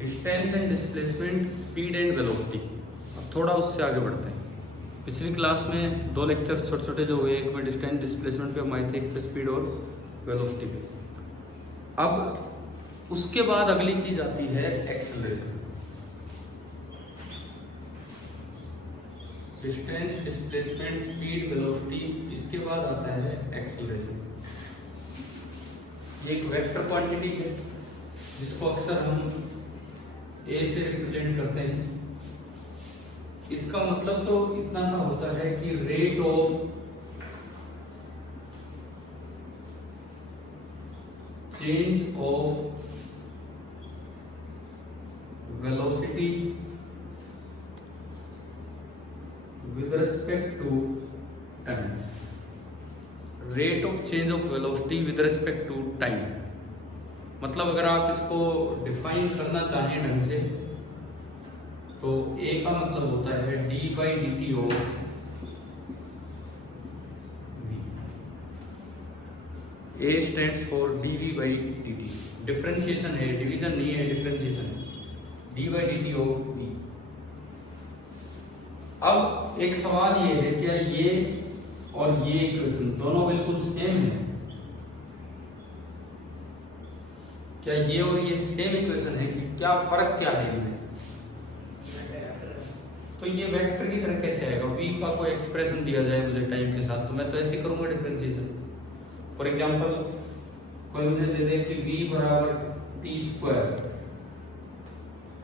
Distance and displacement, speed and velocity. अब थोड़ा उससे आगे बढ़ते हैं। पिछली क्लास में 2 लेक्चर्स छोटे छोटे जो हुए, एक में डिस्टेंस डिस्प्लेसमेंट पे हम आए थे, एक पे स्पीड और वेलोसिटी पे। अब उसके बाद अगली चीज आती है acceleration. Distance displacement speed velocity, इसके बाद आता है एक्सेलरेशन। ये एक वेक्टर क्वांटिटी है जिसको अक्सर हम ए से रिप्रेजेंट करते हैं। इसका मतलब तो इतना सा होता है कि rate of change of velocity with respect to time. Rate of change of velocity with respect to time, मतलब अगर आप इसको डिफाइन करना चाहें ढंग से तो ए का मतलब होता है d by d t of v. A stands for d v by d t. Differentiation है, डिवीजन नहीं है, डिफरेंशिएशन है। D by d t of v. अब एक सवाल ये है, क्या ये और ये इक्वेशन दोनों बिल्कुल सेम है? क्या ये और ये सेम इक्वेशन है कि क्या फर्क क्या है इनमें? तो ये वेक्टर की तरह कैसे आएगा? v का कोई एक्सप्रेशन दिया जाए मुझे टाइम के साथ, तो मैं तो ऐसे करूंगा डिफरेंशिएशन। फॉर एग्जांपल कोई मुझे दे दे कि v बराबर टी स्क्वायर,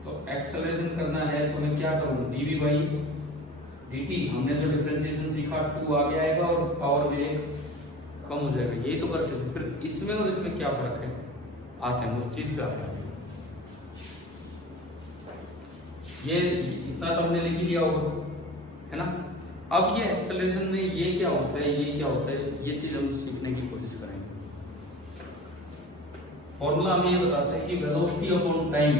तो एक्सेलरेशन करना है तो मैं क्या करूं? dv by dt। हमने जो डिफरेंशिएशन सीखा 2 आगे आएगा और पावर में 1 कम हो जाएगा। यही तो करते थे। फिर इसमें और इसमें क्या फर्क है? आते हैं उस चीज पे आते हैं। ये इतना तो हमने लिख लिया होगा, है ना। अब ये एक्सेलरेशन में ये क्या होता है, ये क्या होता है, ये चीज हम सीखने की कोशिश करेंगे। फॉर्मूला हमें ये बताता है कि वेलोसिटी अपॉन टाइम।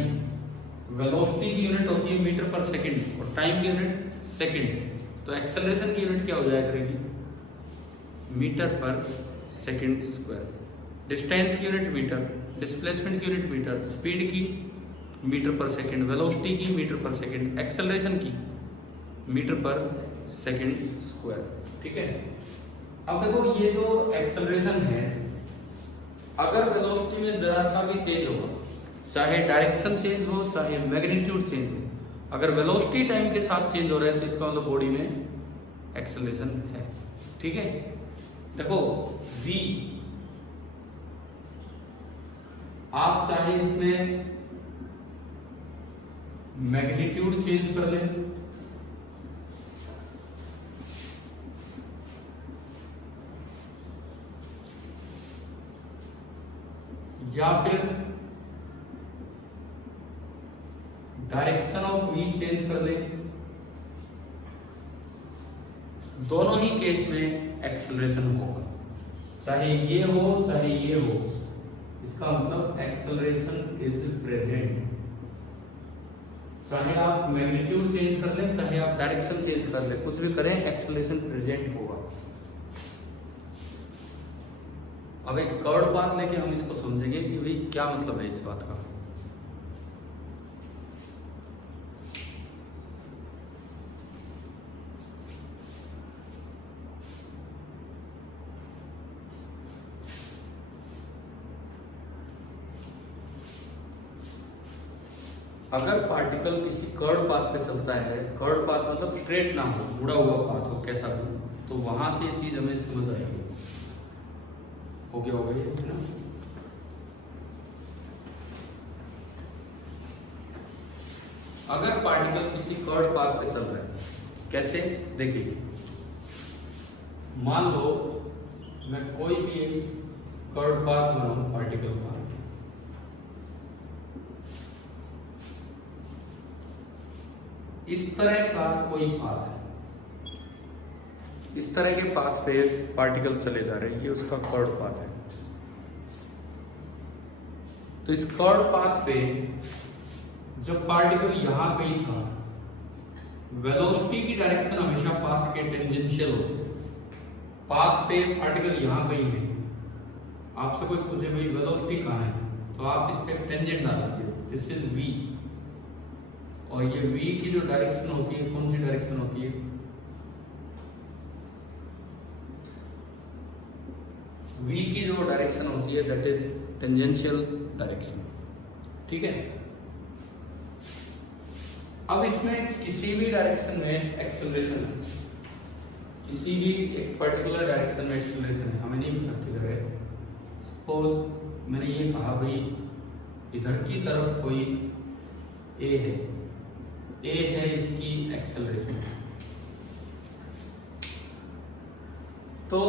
वेलोसिटी की यूनिट होती है मीटर पर सेकंड और टाइम की यूनिट सेकंड। तो एक्सेलरेशन की यूनिट क्या हो जाया करेगी? मीटर पर सेकंड स्क्वायर। डिस्टेंस की यूनिट मीटर, डिस्प्लेसमेंट की यूनिट मीटर, स्पीड की मीटर पर सेकंड, वेलोसिटी की मीटर पर सेकंड, एक्सेलरेशन की मीटर पर सेकंड स्क्वायर। ठीक है। अब देखो ये जो एक्सेलरेशन है, अगर वेलोसिटी में जरा सा भी चेंज होगा, चाहे डायरेक्शन चेंज हो चाहे मैग्नीट्यूड चेंज हो, अगर वेलोसिटी टाइम के साथ चेंज हो रहा है तो इसका मतलब बॉडी में एक्सेलरेशन है। ठीक है। देखो v, आप चाहे इसमें मैग्नीट्यूड चेंज कर लें, या फिर डायरेक्शन ऑफ v चेंज कर लें, दोनों ही केस में एक्सेलरेशन होगा। चाहे ये हो चाहे ये हो, इसका मतलब एक्सेलरेशन इज प्रेजेंट। चाहे आप मैग्नीट्यूड चेंज कर लें चाहे आप डायरेक्शन चेंज कर लें, कुछ भी करें एक्सेलरेशन प्रेजेंट होगा। अब एक कर्व बात लेके हम इसको समझेंगे कि भाई क्या मतलब है इस बात का। अगर पार्टिकल किसी कर्व पाथ पे चलता है, कर्व पाथ मतलब स्ट्रेट ना हो, मुड़ा हुआ पाथ हो कैसा भी, तो वहां से ये चीज हमें समझ आएगी। हो गया होगा ये, है ना। अगर पार्टिकल किसी कर्व पाथ पे चल रहा है, कैसे देखिए, मान लो मैं कोई भी एक कर्व पाथ बनाऊं पार्टिकल का, इस तरह का कोई पाथ है, इस तरह के पाथ पे पार्टिकल चले जा रहे हैं, ये उसका कर्व पाथ है। तो इस कर्व पाथ पे जब पार्टिकल यहां पे ही था, वेलोसिटी की डायरेक्शन हमेशा पाथ के टेंजेंशियल होती है। पाथ पे पार्टिकल यहां पे ही है, आपसे कोई पूछे भाई वेलोसिटी कहाँ है, तो आप इस पे टेंजेंट डाल दीजिए, दिस इज v। और ये v की जो डायरेक्शन होती है कौन सी डायरेक्शन होती है? v की जो डायरेक्शन होती है दैट इज टेंजेंशियल डायरेक्शन। ठीक है, अब इसमें किसी भी डायरेक्शन में एक्सेलरेशन है, किसी भी एक पर्टिकुलर डायरेक्शन में एक्सेलरेशन है, हमें नहीं पता किधर है। सपोज मैंने ये कहा भाई इधर की तरफ कोई ए है, ए है इसकी एक्सेलरेशन। तो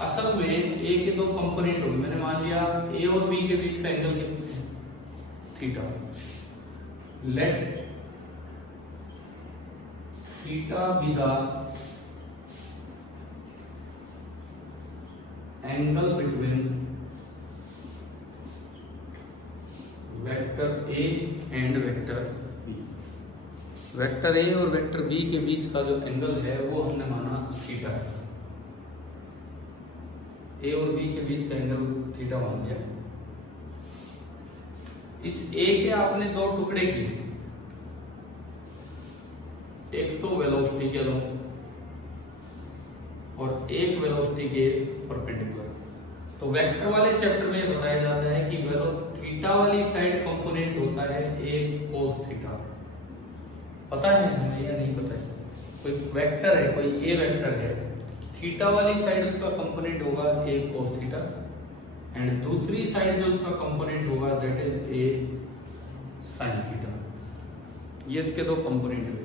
असल में ए के दो कंपोनेंट होंगे, मैंने मान लिया ए और बी के बीच का एंगल कितना है? Theta. Let theta be the angle between vector a and vector b. Vector a और वेक्टर बी के बीच का जो एंगल है वो हमने माना थीटा है। ए और बी के बीच का एंगल थीटा मान दिया। इस ए के आपने दो टुकड़े किए, एक तो वेलोसिटी के अलोंग और एक वेलोसिटी के परपेंडिकुलर। तो वेक्टर वाले चैप्टर में बताया जाता है कि थीटा वाली साइड कंपोनेंट होता है एक कोस थीटा। पता है हमें या नहीं पता है? कोई वेक्टर है, कोई ए वेक्टर है, थीटा वाली साइड उसका कंपोनेंट होगा एक कोस थीटा एंड दूसरी साइड जो उसका कंपोनेंट होगा that is a sine theta. ये इसके दो कंपोनेंट हुए।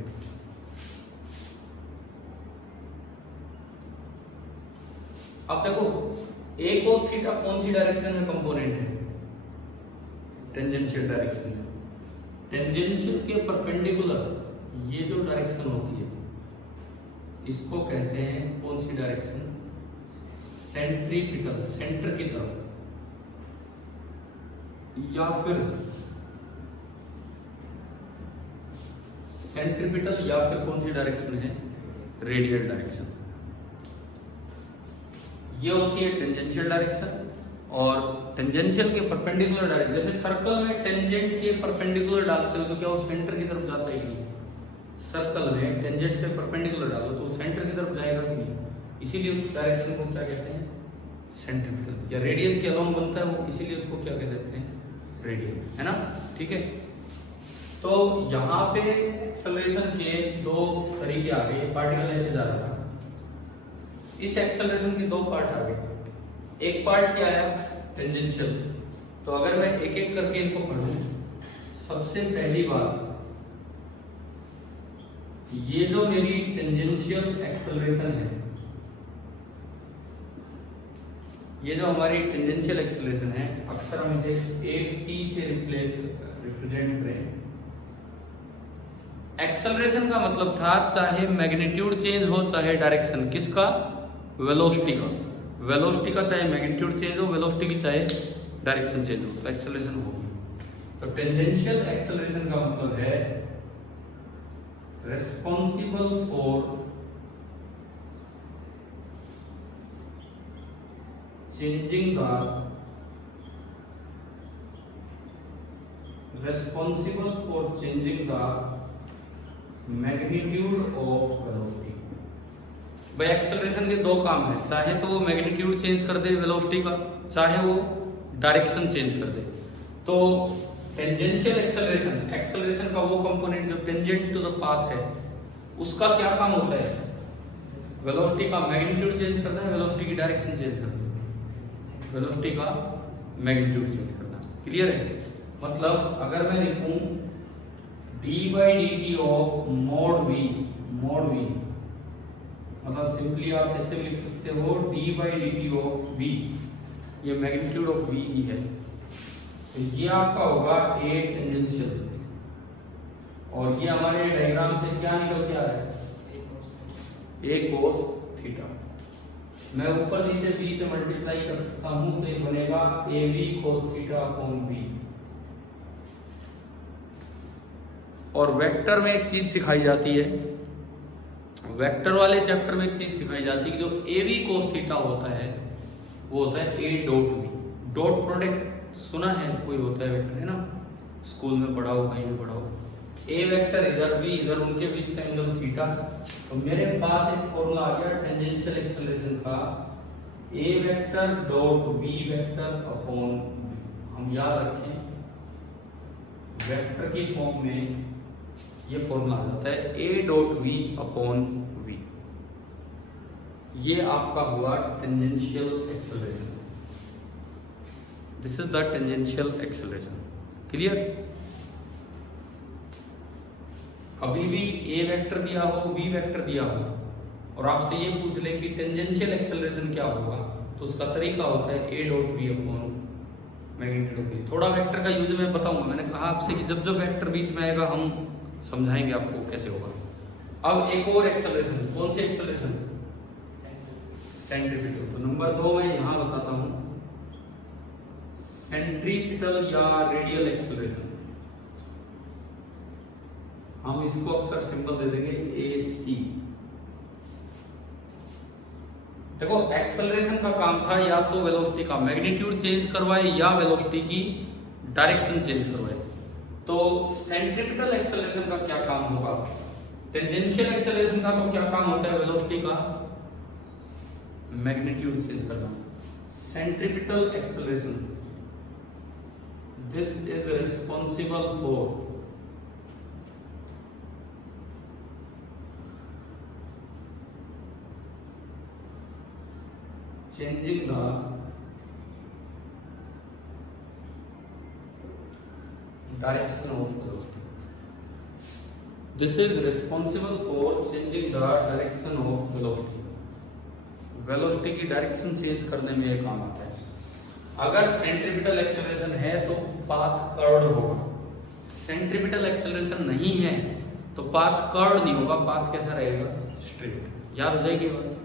अब देखो ए कोस थीटा कौन सी डायरेक्शन में कंपोनेंट है? टेंजेंशियल डायरेक्शन में। टेंजेंशियल के परपेंडिकुलर ये जो डायरेक्शन होती है इसको कहते हैं कौन सी डायरेक्शन? सेंट्रीपिटल, सेंटर की तरफ, या फिर सेंट्रीपिटल या फिर कौन सी डायरेक्शन है? Radial direction. ये होती है टेंजेंशियल डायरेक्शन। और टेंजेंशियल के परपेंडिकुलर डायरेक्शन, जैसे सर्कल में टेंजेंट के परपेंडिकुलर डालते हो तो क्या वो सेंटर की तरफ जाता है कि नहीं? सर्कल में टेंजेंट के परपेंडिकुलर डालो तो सेंटर की तरफ जाएगा कि नहीं? इसीलिए उस डायरेक्शन को क्या कहते हैं? सेंट्रीपिटल। या रेडियस के अलोंग बनता है वो, इसीलिए उसको क्या कह देते हैं? रेडियल, है ना? ठीक है, तो यहाँ पे एक्सेलरेशन के दो तरीके आ गए। पार्टिकल ऐसे जा रहा था, इस एक्सेलरेशन के दो पार्ट आ गए। एक पार्ट क्या है? टेंजेंशियल। तो अगर मैं एक एक करके इनको पढ़ूं, सबसे पहली बात, ये जो मेरी टेंजेंशियल एक्सेलरेशन है, ये जो हमारी टेंजेंशियल एक्सेलरेशन है, अक्सर हम इसे एक टी से रिप्रेजेंट करें। एक्सेलरेशन का मतलब था चाहे मैग्नीट्यूड चेंज हो चाहे डायरेक्शन, किसका? वेलोसिटी का। वेलोसिटी का चाहे मैग्नीट्यूड चेंज हो, वेलोसिटी की चाहे डायरेक्शन चेंज हो, तो एक्सेलरेशन होगी। तो टेंजेंशियल एक्सेलरेशन का मतलब है responsible for changing the magnitude of velocity। भाई एक्सेलरेशन के दो काम है, चाहे तो वो मैग्नीट्यूड चेंज कर दे वेलोसिटी का, चाहे वो डायरेक्शन चेंज कर दे। तो टेंजेंशियल एक्सेलरेशन, एक्सेलरेशन का वो कंपोनेंट जो टेंजेंट टू द पाथ है, उसका क्या काम होता है? वेलोसिटी का मैग्नीट्यूड चेंज करना है, वेलोसिटी की डायरेक्शन चेंज करना है, वेलोसिटी का मैग्नीट्यूड चेंज करना। क्लियर है? मतलब अगर मैं लिखूं d/dt ऑफ mod v, मतलब सिंपली आप ऐसे लिख सकते हो d/dt ऑफ v, ये मैग्नीट्यूड ऑफ v ही है। तो ये आपका होगा a टेंजेंशियल, और ये हमारे डायग्राम से क्या निकल के आ रहा है? a cos theta. मैं ऊपर नीचे b से मल्टीप्लाई कर सकता हूं तो ये बनेगा ab cos theta upon b। और वेक्टर में एक चीज सिखाई जाती है, वेक्टर वाले चैप्टर में एक चीज सिखाई जाती है कि जो ab cos थीटा होता है वो होता है a dot b। Dot product सुना है कोई होता है वेक्टर, है ना? स्कूल में पढ़ाओ, कहीं भी पढ़ाओ। ए वेक्टर इधर, बी इधर, उनके बीच का एंगल थीटा। तो मेरे पास एक फॉर्मूला आ गया टेंजेंशियल एक्सेलरेशन का, A vector dot B vector upon, हम याद रखें वेक्टर की फॉर्म में ये फॉर्मूला आ जाता है a dot v upon v. ये आपका हुआ tangential acceleration, this is the tangential acceleration. Clear? कभी भी ए वेक्टर दिया हो, बी वेक्टर दिया हो और आपसे ये पूछ ले कि टेंजेंशियल एक्सेलरेशन क्या होगा, तो उसका तरीका होता है a dot v upon magnitude of v. थोड़ा वेक्टर का यूज मैं बताऊंगा, मैंने कहा आपसे कि जब जब वेक्टर बीच में आएगा हम समझाएंगे आपको कैसे होगा। अब एक और एक्सेलरेशन, कौन सी एक्सेलरेशन? सेंट्रीपिटल। तो नंबर 2 में यहां बताता हूं सेंट्रीपिटल या रेडियल एक्सेलरेशन। हम इसको अक्सर सिंबल दे देंगे ए सी। देखो एक्सेलरेशन का काम था या तो वेलोसिटी का मैग्नीट्यूड चेंज करवाए या वेलोसिटी की डायरेक्शन चेंज करवाए। तो सेंट्रीपिटल एक्सेलरेशन का क्या काम होगा? टेंजेंशियल एक्सेलरेशन का तो क्या काम होता है? वेलोसिटी का मैग्नीट्यूड चेंज करना। Centripetal acceleration, this is responsible for changing the direction of velocity. This is responsible for changing the direction of velocity. Velocity की डायरेक्शन चेंज करने में ये काम आता है। अगर सेंट्रीपिटल एक्सेलरेशन है तो पाथ कर्व्ड होगा, सेंट्रीपिटल एक्सेलरेशन नहीं है तो पाथ कर्व्ड नहीं होगा, पाथ कैसा रहेगा? स्ट्रेट। याद हो जाएगी बात।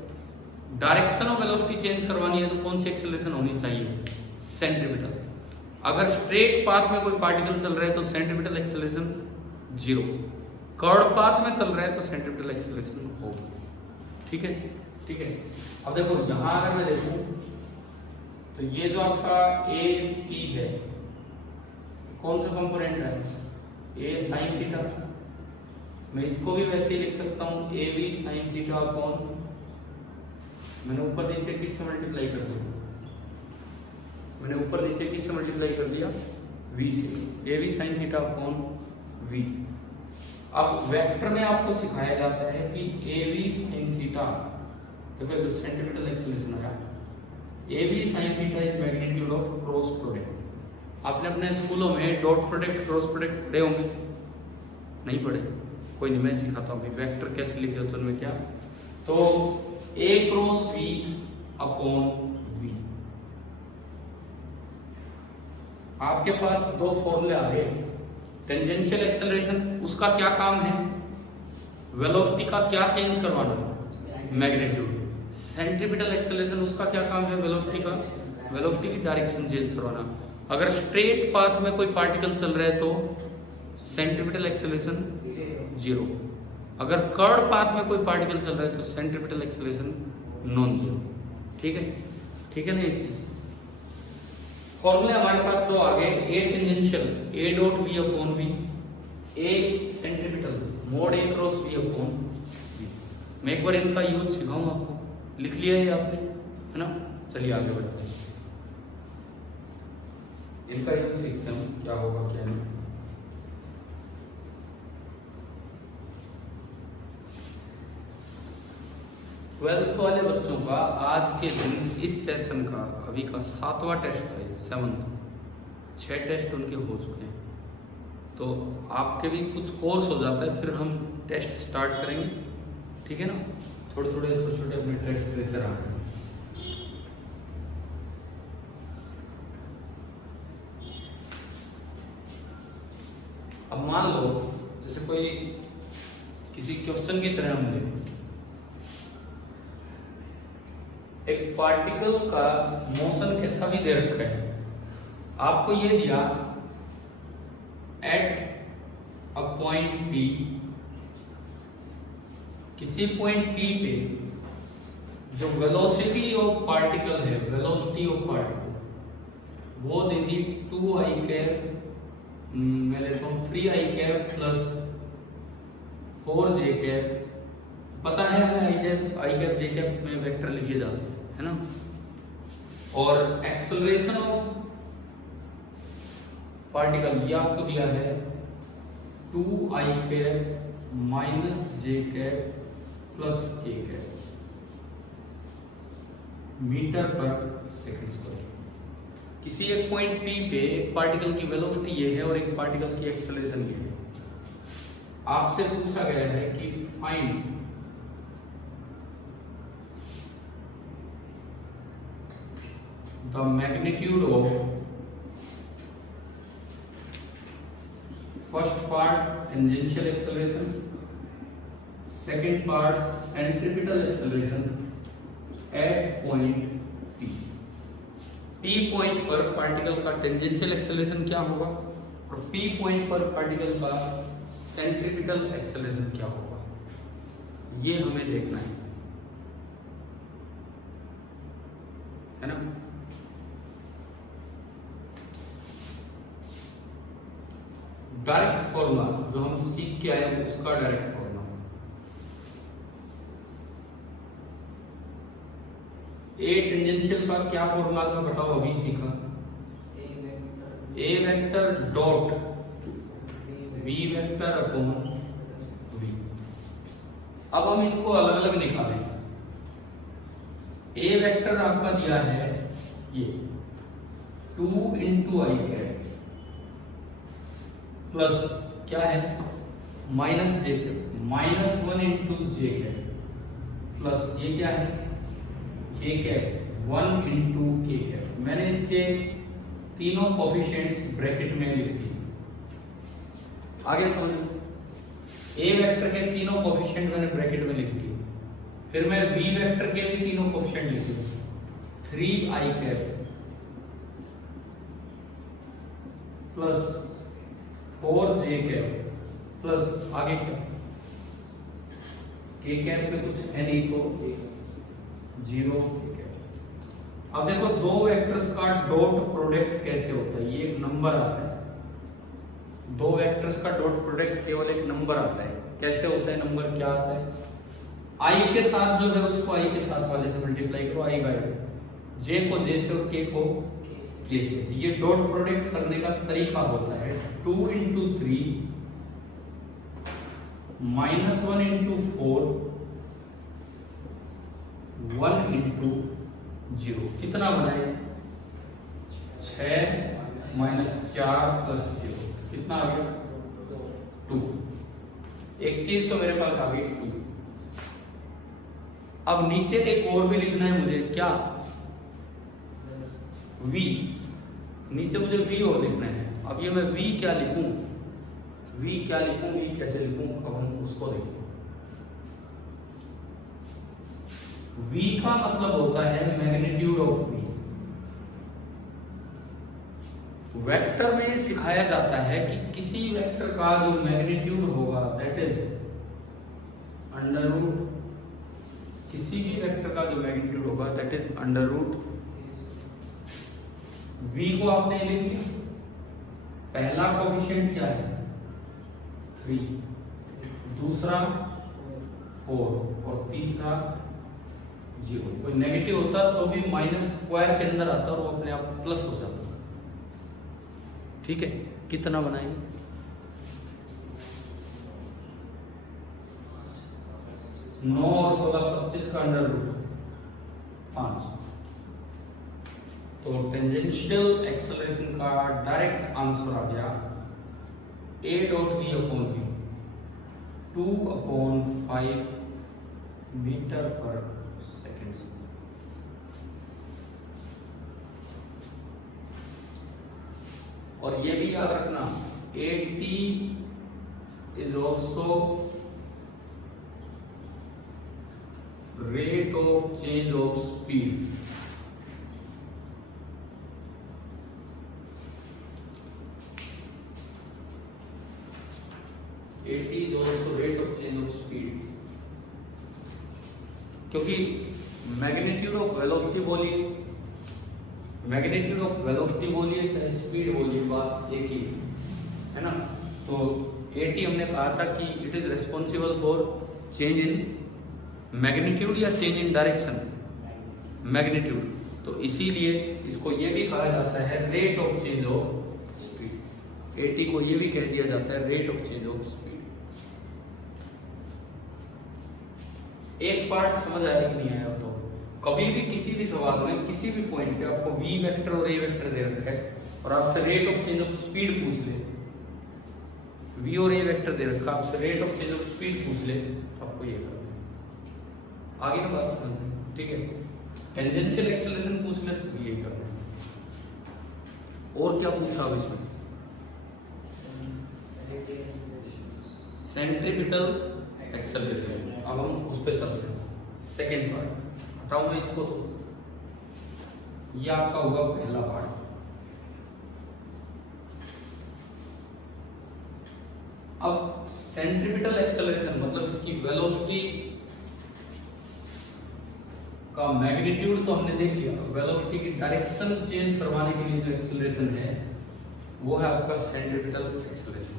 डायरेक्शन ऑफ वेलोसिटी चेंज करवानी है तो कौन सी एक्सेलरेशन होनी चाहिए? सेंट्रीपिटल। अगर स्ट्रेट पाथ में कोई पार्टिकल चल रहा है तो सेंट्रीपिटल एक्सेलरेशन 0, कर्व पाथ में चल रहा है तो सेंट्रीपिटल एक्सेलरेशन होगी। ठीक है, ठीक है। अब देखो यहां अगर मैं देखूं तो ये जो आपका ए सी है कौन सा कंपोनेंट है? A sine theta. मैं इसको भी वैसे ही लिख सकता हूं a b sine theta upon, मैंने ऊपर नीचे किससे मल्टीप्लाई कर दिया? मैंने ऊपर नीचे किससे मल्टीप्लाई कर दिया? v से। A b sine theta upon v. अब वेक्टर में आपको सिखाया जाता है कि ए बी साइन थीटा, देखो जो सेंट्रीपिटल एक्सेलरेशन है, a b sine theta is magnitude of cross product. आपने अपने स्कूलों में डॉट प्रोडक्ट क्रॉस प्रोडक्ट पढ़े होंगे? नहीं पढ़े? कोई नहीं, मैं सिखाता हूँ वेक्टर कैसे लिखे होते हैं उनमें क्या। तो ए क्रॉस वी अपॉन वी। आपके पास दो फॉर्मूले आ गए। टेंजेंशियल एक्सेलरेशन, उसका क्या काम है? वेलोसिटी का क्या चेंज करवाना? मैग्नीट्यूड। सेंट्रीपिटल एक्सेलरेशन, उसका क्या काम है? वेलोसिटी का, वेलोसिटी की डायरेक्शन चेंज करवाना। अगर स्ट्रेट पाथ में कोई पार्टिकल चल रहा है तो सेंट्रीपिटल एक्सेलरेशन 0, अगर कर्व पाथ में कोई पार्टिकल चल रहा है तो सेंट्रीपिटल एक्सेलरेशन नॉन जीरो। ठीक है, ठीक है ना। ये चीज फॉर्मूले हमारे पास दो आ गए, a tangential a dot v upon v, a centripetal mod a cross v upon v. मैं एक बार इनका यूज सिखाऊंगा आपको, लिख लिया है आपने, है ना। चलिए आगे बढ़ते हैं, इनका यूज सीखते हैं क्या होगा क्या नहीं। ट्वेल्थ वाले बच्चों का आज के दिन इस सेशन का अभी का 7वां टेस्ट है, 7th। 6 टेस्ट उनके हो चुके हैं, तो आपके भी कुछ कोर्स हो जाता है, फिर हम टेस्ट स्टार्ट करेंगे। ठीक है ना, थोड़े थोड़े छोटे छोटे अपने टेस्ट देते रहेंगे। अब मान लो जैसे कोई किसी क्वेश्चन की तरह हमने एक पार्टिकल का मोशन कैसा भी दे रखा है, आपको ये दिया एट अ पॉइंट P, किसी पॉइंट P पे जो वेलोसिटी ऑफ पार्टिकल है, वेलोसिटी ऑफ पार्टिकल वो दे दी 2i कैप, मैं लेता हूं 3i कैप प्लस 4 जे कैप, पता है हमें आई कैप जे कैप में वेक्टर लिखे जाते हैं, है ना। और एक्सेलरेशन ऑफ पार्टिकल ये आपको दिया है 2i कैप माइनस जे कैप प्लस के कैप मीटर पर सेकंड स्क्वायर। किसी एक पॉइंट P पे एक पार्टिकल की वेलोसिटी ये है और एक पार्टिकल की एक्सेलरेशन ये है। आपसे पूछा गया है कि find the magnitude of first part tangential acceleration, second part centripetal acceleration at point P। P point पर पार्टिकल का टेंजेंशियल एक्सेलरेशन क्या होगा और P पॉइंट पर पार्टिकल का सेंट्रीपिटल एक्सेलरेशन क्या होगा, ये हमें देखना है ना। डायरेक्ट फॉर्मूला जो हम सीख के आए उसका डायरेक्ट फॉर्मूला, ए टेंजेंशियल का क्या फॉर्मूला था बताओ, अभी सीखा। A vector dot B vector upon B. अब हम इनको अलग अलग निकालें। ए वेक्टर आपका दिया है ये 2 इंटू आई कैप प्लस क्या है माइनस जे माइनस 1 इंटू जे कैप प्लस ये क्या है के कैप 1 इंटू के कैप। मैंने इसके तीनों कोफिशिएंट्स ब्रैकेट में लिख दिए। आगे समझो, ए वेक्टर के तीनों कोफिशिएंट मैंने ब्रैकेट में लिख दिए। फिर मैं बी वेक्टर के भी तीनों कोफिशिएंट लिख दूं 3i cap plus 4j cap plus आगे क्या के कैप में कुछ है नहीं तो 0 के कैप। अब देखो दो वेक्टर्स का डॉट प्रोडक्ट कैसे होता है, ये एक नंबर आता है। दो वेक्टर्स का डॉट प्रोडक्ट केवल एक नंबर आता है। कैसे होता है नंबर, क्या आता है, i के साथ जो है उसको i के साथ वाले से मल्टीप्लाई करो, i बाय j को j से और k को k से। ये डॉट प्रोडक्ट करने का तरीका होता है 2 इंटू 3 माइनस 1 इंटू 4 1 इंटू 0। कितना बनाए 6 माइनस 4 प्लस 0 कितना आ गया 2। एक चीज तो मेरे पास आ गई 2। अब नीचे एक और भी लिखना है मुझे, क्या v, नीचे मुझे v और लिखना है। अब ये मैं v क्या लिखूं, v क्या लिखूं, v कैसे लिखूं, अब हम उसको देखें। v का मतलब होता है मैग्नीट्यूड ऑफ v। वेक्टर में सिखाया जाता है कि किसी वेक्टर का जो मैग्नीट्यूड होगा दैट इज अंडर रूट, किसी भी वेक्टर का जो मैग्नीट्यूड होगा that is under root v को आपने लिख लिया। पहला कोफिशिएंट क्या है 3, दूसरा 4 और तीसरा 0। कोई नेगेटिव होता तो भी माइनस स्क्वायर के अंदर आता और वो अपने आप प्लस हो जाता। ठीक है, कितना बनाएंगे 9 और 16 25 का अंडर रूट 5। तो टेंजेंशियल एक्सेलरेशन का डायरेक्ट आंसर आ गया a dot v upon v 2/5 metre पर सेकेंड। और ये भी याद रखना at is also rate of change of speed. at is also rate of change of speed, क्योंकि मैग्नीट्यूड ऑफ वेलोसिटी बोलिए, मैग्नीट्यूड ऑफ वेलोसिटी बोलिए चाहे स्पीड बोलिए, बात एक ही है ना। तो AT हमने कहा था कि it is responsible for change in magnitude या चेंज इन डायरेक्शन, मैग्नीट्यूड। तो इसीलिए इसको ये भी कहा जाता है rate of change of speed. AT को ये भी कह दिया जाता है rate of change of speed. एक पार्ट समझ आया कि नहीं आया? तो कभी भी किसी भी सवाल में किसी भी पॉइंट पे आपको v वेक्टर और a वेक्टर दे रखा है और आपसे rate of change of speed पूछ ले, v और a वेक्टर दे रखा है, आपसे rate of change of speed पूछ ले, तो आपको ये करना है। आगे की बात समझ, ठीक है? टेंजेंशियल एक्सेलरेशन पूछ ले तो ये करना है। और क्या पूछा अब इसमें? Centripetal acceleration. अब हम उस पर चलते हैं। सेकेंड पार्ट हटाऊं मैं इसको, तो ये आपका होगा पहला पार्ट। अब सेंट्रीपिटल एक्सेलरेशन मतलब इसकी वेलोसिटी का मैग्नीट्यूड तो हमने देख लिया। वेलोसिटी की डायरेक्शन चेंज करवाने के लिए जो एक्सेलरेशन है वो है आपका सेंट्रीपिटल एक्सेलरेशन।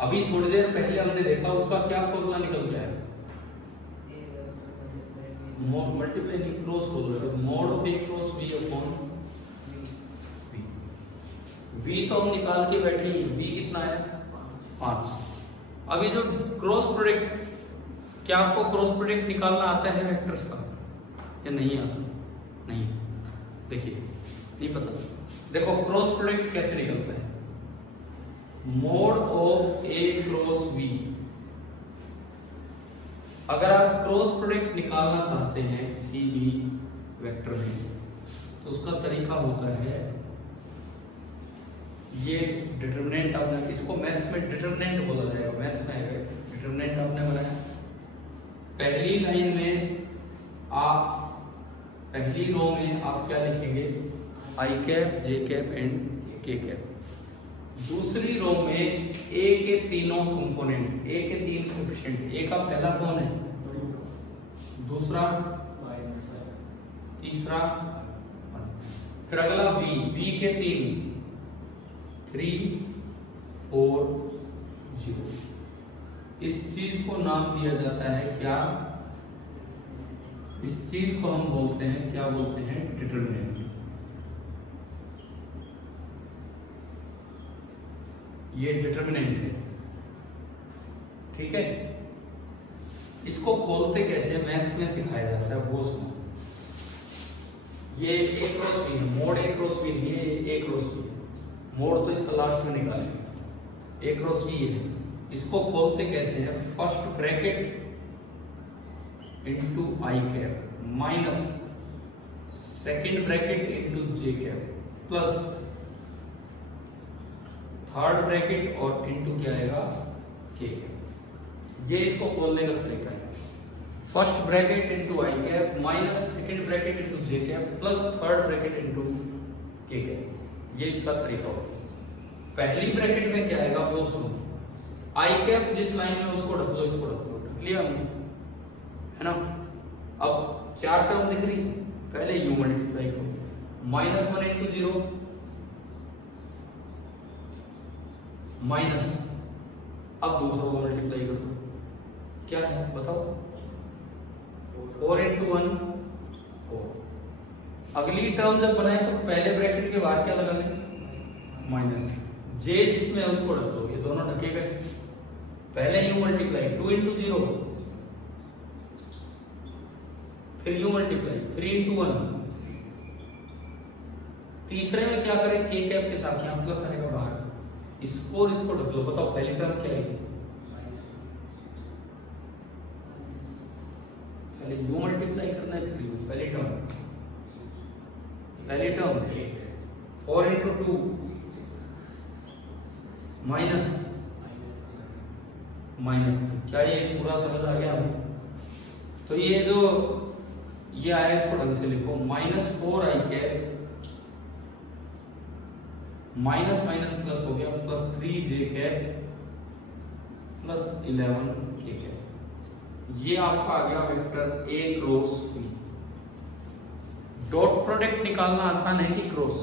अभी थोड़ी देर पहले हमने देखा उसका क्या फॉर्मूला निकल गया है, मल्टीप्लाई क्रॉस हो जाएगा, mode of a cross v upon v। तो हम निकाल के बैठे हैं, v कितना है? 5। अभी जो क्रॉस प्रोडक्ट, क्या आपको क्रॉस प्रोडक्ट निकालना आता है वेक्टर्स का या नहीं आता? नहीं, देखिए नहीं पता। देखो क्रॉस प्रोडक्ट कैसे निकलता है, mode of a cross v। अगर आप क्रॉस प्रोडक्ट निकालना चाहते हैं किसी भी वेक्टर में तो उसका तरीका होता है, ये डिटरमिनेंट आपने, इसको मैथ्स में डिटरमिनेंट बोला जाएगा, मैथ्स में आएगा डिटरमिनेंट आपने बनाया। पहली लाइन में आप, पहली रो में आप क्या लिखेंगे? आई कैप, जे कैप एंड के कैप। दूसरी रो में a के तीनों कंपोनेंट, a के 3 कोएफिशिएंट। a का पहला कौन है? दूसरा, तीसरा, फिर अगला b के 3 4 0। इस चीज को नाम दिया जाता है क्या? इस चीज को हम बोलते हैं, क्या बोलते हैं? डिटरमिनेंट। ये डिटरमिनेंट है, ठीक है? इसको खोलते कैसे मैथ्स में सिखाया जाता है वो सुनो। ये a क्रॉस v है, मोड a क्रॉस v नहीं है, ये a क्रॉस v है। मोड तो इसका लास्ट में निकालेंगे। a क्रॉस v है, इसको खोलते कैसे है? First bracket into I cap minus second bracket into J cap plus third bracket और इनटू क्या आएगा? के कैप। ये इसको खोलने का तरीका है। First bracket into I cap minus second bracket into J cap plus third bracket into के कैप। ये इसका तरीका होगा। पहली ब्रैकेट में क्या आएगा वो सुनो। आई कैप जिस लाइन में उसको ढक लो, इसको ढक लो, ढक लिया हमने, है ना? अब 4 टर्म दिख रही, पहले u मल्टीप्लाई करो, -1 इनटू 0 माइनस, अब दूसरा को मल्टीप्लाई कर दो, क्या है बताओ? 4 इनटू 1 4। अगली टर्म जब बनाए तो पहले ब्रैकेट के बाहर क्या लगा लें? माइनस। जे जिसमें है उसको ढक लो, ये दोनों ढके गए। पहले u मल्टीप्लाई 2 इनटू 0, फिर u मल्टीप्लाई 3 इनटू 1। तीसरे में क्या करें? के कैप के साथ यहां प्लस आएगा बाहर, इसको और इसको ढक लो। बताओ पहली टर्म क्या है? पहले u मल्टीप्लाई करना है, फिर u। पहली टर्म 4 इनटू 2 माइनस क्या ये पूरा समझ आ गया आपको? तो ये जो ये आया इसको ढंग से लिखो, -4 आई कैप माइनस माइनस प्लस हो गया, प्लस 3 जे कैप प्लस 11 के कैप। ये आपका आ गया vector a cross b। Dot product निकालना आसान है कि क्रॉस?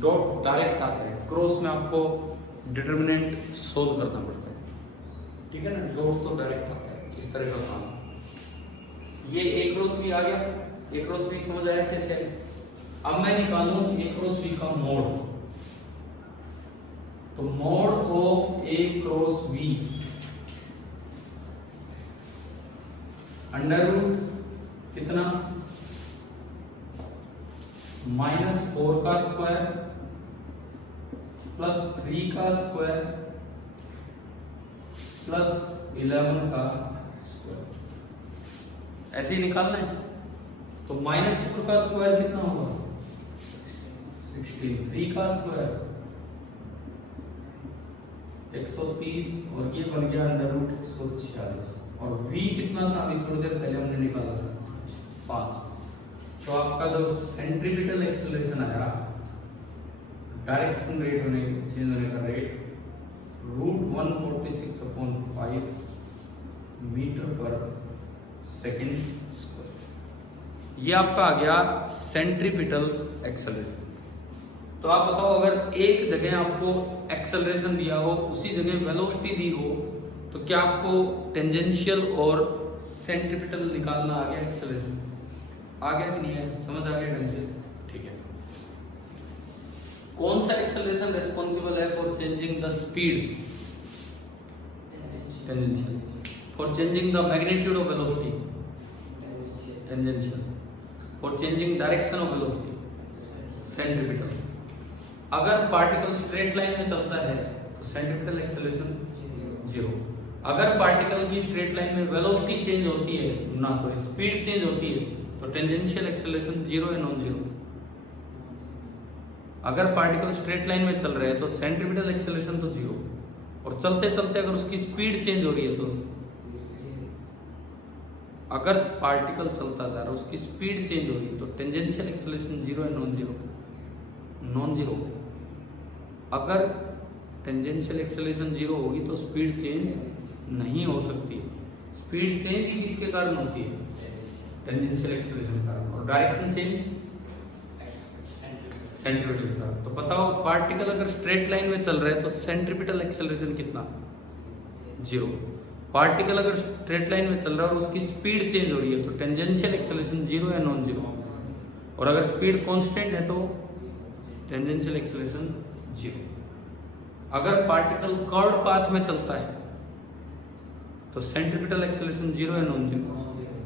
डॉट डायरेक्ट आता है, क्रॉस में आपको डिटर्मिनेंट सोल्व करना पड़ता है, ठीक है ना। डॉट तो डायरेक्ट आता है, इस तरह का काम। ये a क्रॉस b आ गया, a क्रॉस b समझ आया कैसे। अब मैं निकालूं a क्रॉस b का मोड, तो mod of a cross b under root कितना, -4 का स्क्वायर प्लस 3 का स्क्वायर प्लस 11 का स्क्वायर, ऐसे ही निकालना है। तो -4 का स्क्वायर कितना होगा 16, 3 का स्क्वायर 130 और ये बन गया अंडर रूट 146, और v कितना था अभी थोड़ी देर पहले हमने निकाला था 5। तो आपका जो सेंट्रीपिटल एक्सेलरेशन आया, डायरेक्शन रेट होने चेंज होने का रेट √146/5 मीटर पर सेकंड स्क्वायर। ये आपका आ गया सेंट्रीपिटल एक्सेलरेशन। तो आप बताओ, अगर एक जगह आपको एक्सेलरेशन दिया हो, उसी जगह वेलोसिटी दी हो, तो क्या आपको टेंजेंशियल और सेंट्रीपिटल निकालना आ गया, एक्सेलरेशन आ गया कि नहीं है, समझ आ गया ढंग से, ठीक है। कौन सा एक्सेलरेशन रिस्पॉन्सिबल है for changing the speed, tangential. For changing the magnitude of velocity, tangential. For changing direction of velocity, centripetal. अगर पार्टिकल स्ट्रेट लाइन में चलता है तो सेंट्रीपिटल एक्सेलरेशन 0। अगर पार्टिकल की स्ट्रेट लाइन में वेलोसिटी चेंज होती है, स्पीड चेंज होती है, तो टेंजेंशियल एक्सेलरेशन 0 या नॉन 0। अगर पार्टिकल स्ट्रेट लाइन में चल रहे हैं तो सेंट्रीपिटल एक्सेलरेशन तो 0, और चलते चलते अगर उसकी स्पीड चेंज हो रही है, तो अगर पार्टिकल चलता जा रहा है उसकी स्पीड चेंज हो रही है, तो टेंजेंशियल एक्सेलरेशन 0 या नॉन 0, नॉन 0। अगर टेंजेंशियल एक्सेलरेशन 0 होगी तो स्पीड चेंज नहीं हो सकती। स्पीड चेंज ही किसके कारण होती है, टेंजेंशियल एक्सेलरेशन के कारण, और डायरेक्शन चेंज सेंट्रीपिटल के कारण। तो बताओ, पार्टिकल अगर स्ट्रेट लाइन में चल रहा है तो सेंट्रीपिटल एक्सेलरेशन कितना, 0। पार्टिकल अगर स्ट्रेट लाइन में चल रहा है और उसकी स्पीड चेंज हो रही है, तो टेंजेंशियल एक्सेलरेशन 0 या नॉन 0, और अगर स्पीड कांस्टेंट है तो टेंजेंशियल एक्सेलरेशन 0। अगर पार्टिकल कर्व पाथ में चलता है तो सेंट्रीपिटल एक्सेलरेशन 0 या नॉन 0,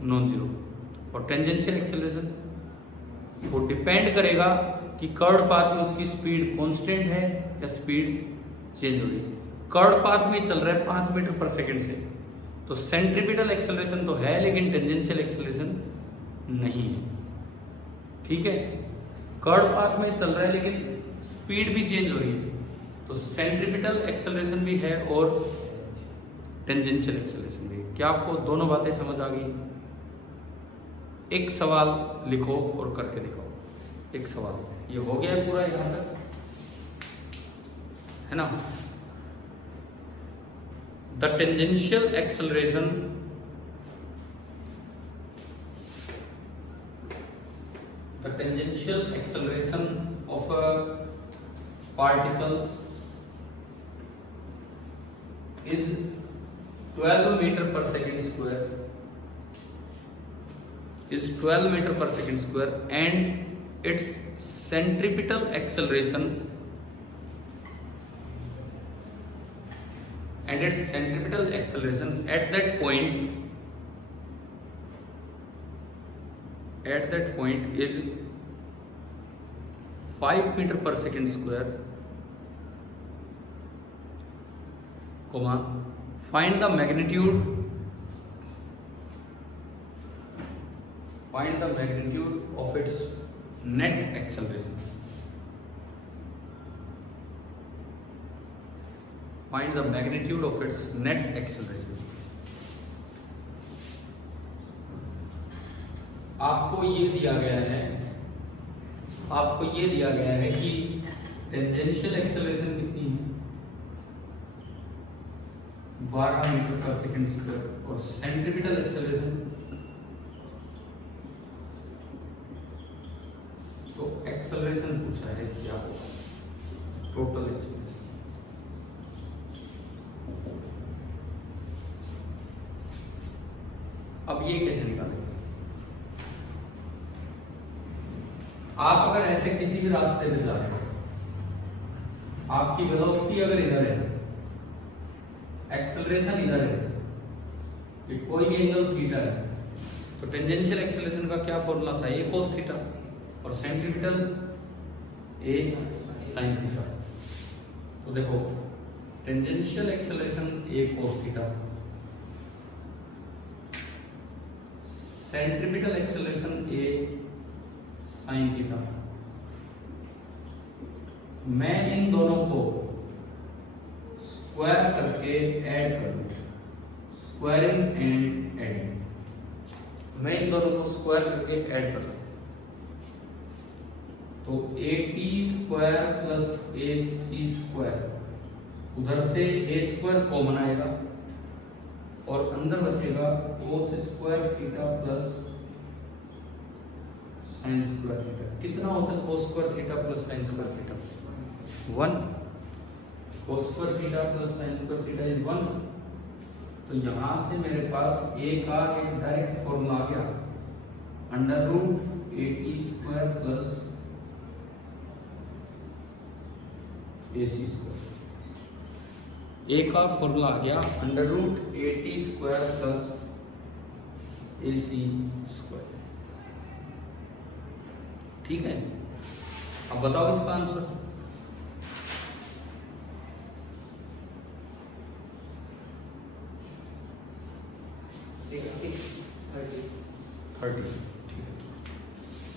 नॉन 0, और टेंजेंशियल एक्सेलरेशन वो डिपेंड करेगा कि कर्व पाथ में उसकी स्पीड कांस्टेंट है या स्पीड चेंज हो रही है। कर्व पाथ में चल रहा है 5 मीटर पर सेकंड से, तो सेंट्रीपिटल एक्सेलरेशन तो है लेकिन टेंजेंशियल एक्सेलरेशन नहीं है, ठीक है। कर्व पाथ में चल रहा है लेकिन स्पीड भी चेंज हो रही है, तो सेंट्रीपिटल एक्सेलरेशन भी है और टेंजेंशियल एक्सेलरेशन भी। क्या आपको दोनों बातें समझ आ गई? एक सवाल लिखो और करके दिखाओ। एक सवाल, ये हो गया है पूरा यहां तक, है ना। The tangential acceleration of a particle is 12 meter per second square, is 12 meter per second square, and its centripetal acceleration at that point is 5 meter per second square, comma, find the magnitude of its net acceleration. Find the magnitude of its net acceleration. आपको ये दिया गया है कि tangential acceleration कितनी है, 12 metre पर second square, और सेंट्रीपिटल एक्सेलरेशन, तो एक्सेलरेशन पूछा है क्या होगा, टोटल एक्सेलरेशन। अब ये कैसे निकालेंगे? आप अगर ऐसे किसी भी रास्ते पे जा रहे हो, आपकी वेलोसिटी अगर इधर है, एक्सेलरेशन इधर है, ये कोई भी एंगल थीटा है, तो टेंजेंशियल एक्सेलरेशन का क्या फॉर्मूला था? ए कोस थीटा, और सेंट्रीपिटल ए साइन थीटा। तो देखो टेंजेंशियल एक्सेलरेशन ए कोस थीटा, सेंट्रीपिटल एक्सेलरेशन ए साइन थीटा। मैं इन दोनों को स्क्वायर करके ऐड कर दूं, स्क्वायरिंग एंड एडिंग। मैं इन दोनों को स्क्वायर करके ऐड कर दूं तो AT square plus AC square, उधर से A स्क्वायर कॉमन आएगा और अंदर बचेगा cos square theta plus sine square theta. कितना होता है cos square theta plus sine square theta? 1। Cos square theta plus sine square theta is 1। तो यहां से मेरे पास A का एक डायरेक्ट फॉर्मूला आ गया, under root AT square plus AC square. A का फॉर्मूला आ गया under root AT square plus AC square. ठीक है, अब बताओ इसका आंसर।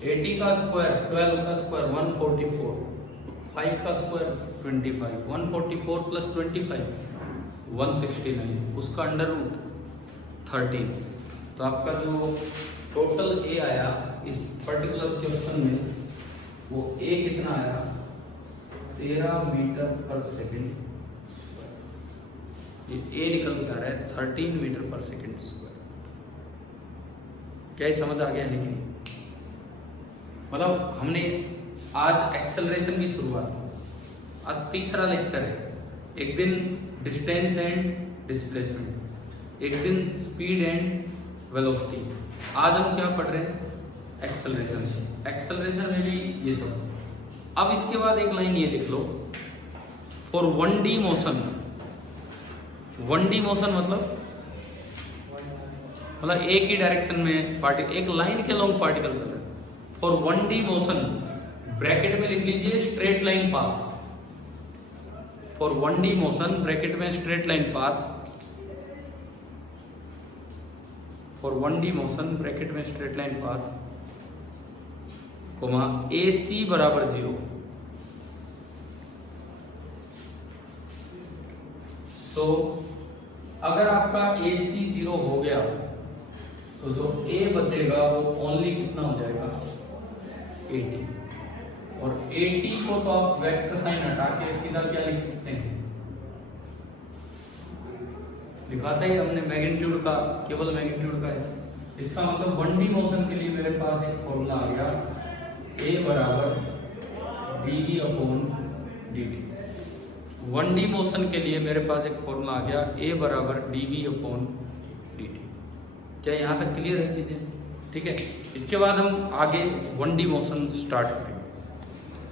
AT का स्क्वायर 12 का स्क्वायर 144, 5 का स्क्वायर 25, 144 प्लस 25 169, उसका अंडर रूट 13। तो आपका जो टोटल A आया इस पर्टिकुलर क्वेश्चन में, वो A कितना आया? 13 मीटर पर सेकेंड। ये A निकल के आ रहा है 13 मीटर पर सेकेंड स्क्वायर। क्या ये समझ आ गया है कि नहीं? मतलब हमने आज एक्सेलरेशन की शुरुआत की, आज तीसरा लेक्चर है। एक दिन डिस्टेंस एंड डिस्प्लेसमेंट, एक दिन स्पीड एंड वेलोसिटी। आज हम क्या पढ़ रहे हैं? एक्सेलरेशन। एक्सेलरेशन में भी ये सब। अब इसके बाद एक लाइन ये लिख लो, for 1D motion. 1D motion मतलब एक ही डायरेक्शन में पार्टिकल, एक लाइन के लॉन्ग पार्टिकल चल रहे हैं। फॉर 1D मोशन ब्रैकेट में लिख लीजिए straight line path. For 1D motion bracket में straight line path, for 1D motion bracket में straight line path, comma AC बराबर 0। सो अगर आपका AC 0 हो गया तो जो A बचेगा वो ओनली कितना हो जाएगा? 80। और 80 को तो आप वेक्टर साइन हटा के सीधा क्या लिख सकते हैं? लिखा था ही हमने मैग्नीट्यूड का, केवल मैग्नीट्यूड का है। इसका मतलब 1D मोशन के लिए मेरे पास एक फॉर्मूला आ गया, A बराबर dV upon dt। 1D motion के लिए मेरे पास एक फॉर्मूला आ गया, A बराबर dV अपॉन dt। क्या यहाँ तक क्लियर है चीजें? ठीक है, इसके बाद हम आगे 1D मोशन स्टार्ट करें।